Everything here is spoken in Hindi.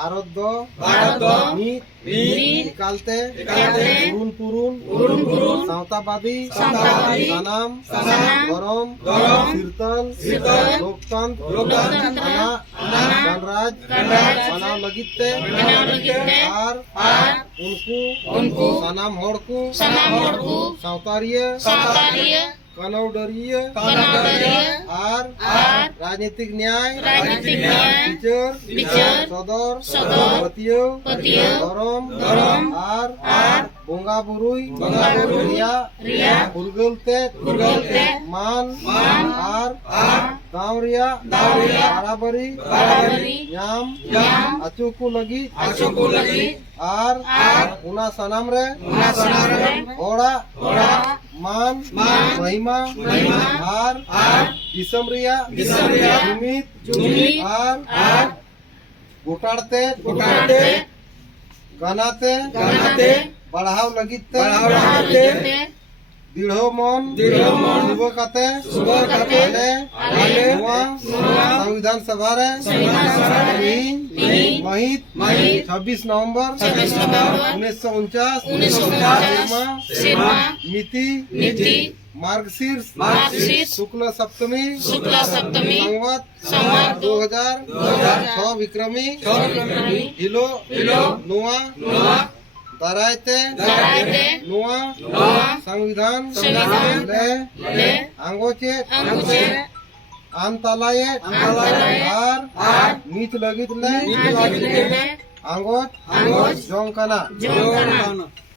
भारत दो नीत निकालते पुरुन सावतावादी सनाम गरम शीतल लोकतंत्र गणराज मनाव लगिते आर उनको सनाम होड़ को सावतारिय कनौडरिय आर राजनीतिक न्याय विचार सदर पतियो गरम आर बोंगा बुरुई रिया फुरगलते मान आर गाँव रिया बराबरी याम अचुकु लगी आर उना सनाम रे ओड़ा मान महिमा आर दिसम रिया जुमित आर गोटाड़ते गनाते बढ़ाव लगिते दृढ़ मन संविधान सभा महित 26 नवंबर 1949 मिति मार्गशीर्ष शुक्ल सप्तमी संवत 2006 विक्रमी हिलो नुआ दरायते नुआ संविधान ले आंगोचे आंतलाये आर नीच लगित ले आंगोच जोंकना